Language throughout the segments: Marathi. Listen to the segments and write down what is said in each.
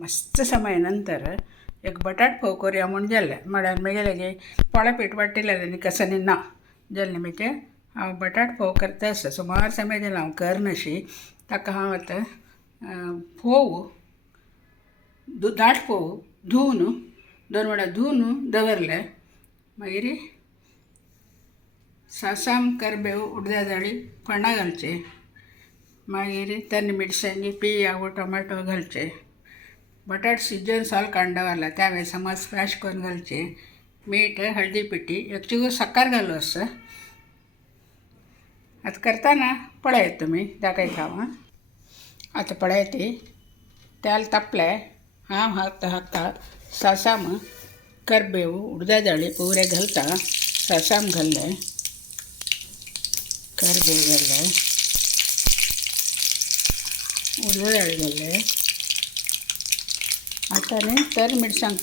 मस्त समयानंतर एक बटाट फोव करूया म्हूण गेले म्हळ्यार म्हगेले गे पोळा पीठ वाटिल्लें कसांनी ना जाल्ले मागीर हांव बटाट फोव करता आसता सुमार समय जालो हांव करनाशी ताका हांव आतां फोव दाट फोव धुवन 2 वडा धुवन दवरले मागीर सासाम करबेव उडद्या दाळी फणा घालचे मागीर तन्नी मिरसांगी पियाव टोमाटो घालचे बटाट शिजोवन साल काडून दवरला त्या वेळेस समज स्मॅश करून घालचे मीठ हळदी पिठी एक चिगूर साखर घालू आसा आतां करतना पळयात तुमी दाखयता हांव आतां पळयात तेल तापलें हांव हाका सासाम करबेव उडद्या दाळी पुरे घालता सासाम घाल्लें करबेव घाल्लें उडद्या दाळी घाल्लें आतां न्ही तर मिरसांग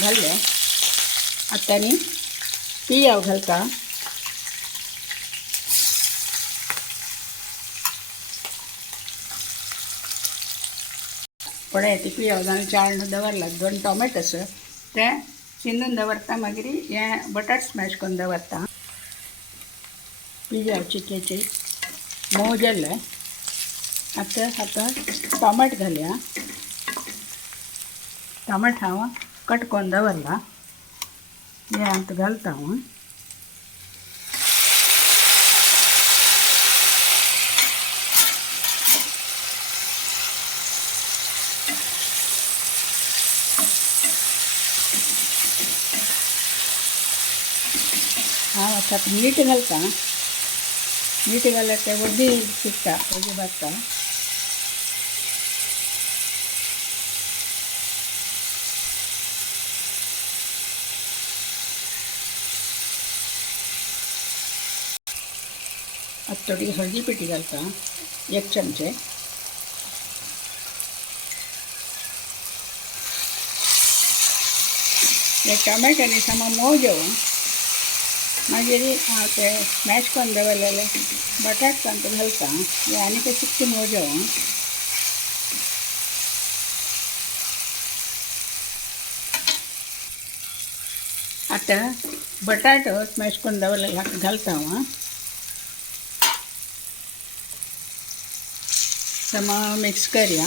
घाल्ले आतां न्ही पियाव घालता पळय ती पियाव जावन चाळून दवरला 2 टोमॅटोस ते चिंदून दवरता मागीर हें बटाट स्मॅश करून दवरता पियाव चिकेचे मोव जाल्ले आतां हाका टोमाट घालया टोमाट हांव कट करून दवरला हें आतां घालता हांव आतां मीठ घालता मीठ घाल्यार तें वडी शिजता वडी भाजता आतां थोडी हळदी पिठी घालता 1 चमचे हे टोमॅटोनी सामो मोव जेवण मागीर हांव ते स्मॅश करून दवरलेले बटाट तांकां घालता हे आनी ते सुक्की मोव जेवण आतां बटाटो स्मॅश करून दवरलेले हाका घालता हांव समा मिक्स करया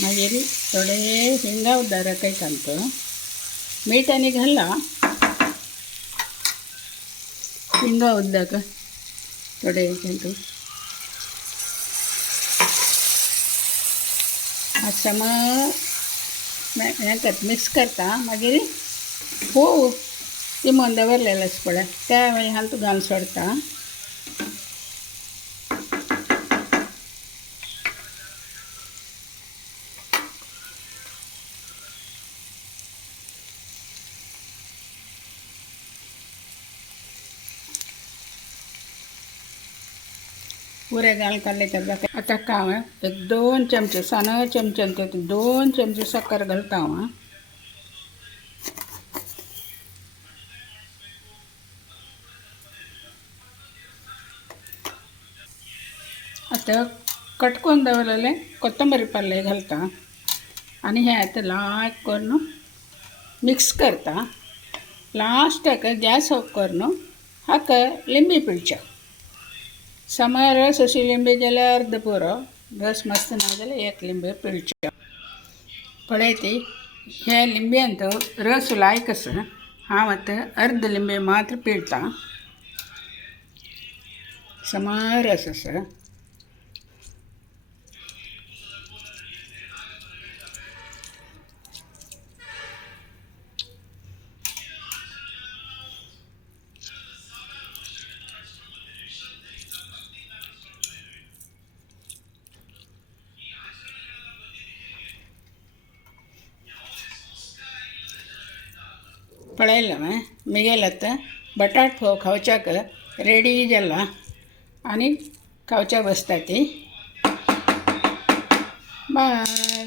मागीर थोडे हिंगा उद्दार घालता मीठ आनी घाला हिंगा उद्दाक थोडे घालता समा हें करता मिक्स करता मागीर फोव तिमोन दवरलेले आसा पळय त्या हातूंत घालून सोडता पुरे घाल काडले तर आतां हांव 1-2 चमचे साना चमच्यान ते 2 चमचे साखर घालता हांव आतां कट करून दवरलेले कोथंबरी पाल्ले घालता आनी हें आतां लायक करून मिक्स करता लास्टाक गॅस ऑफ करून हाका लिंबी पिळच्या समज रस अशी लिंबी जाल्यार अर्द पुरो रस मस्त ना जाल्यार 1 लिंबी पिळच्या पळय ती हे लिंबयांत रस लायक आसा हांव आतां अर्द लिंबी मात्र पिळता समार रस आसा पळयलें म्हगेलो आतां बटाट फोव खावच्याक रेडी जाला आनी खावच्या बसता ती बाय.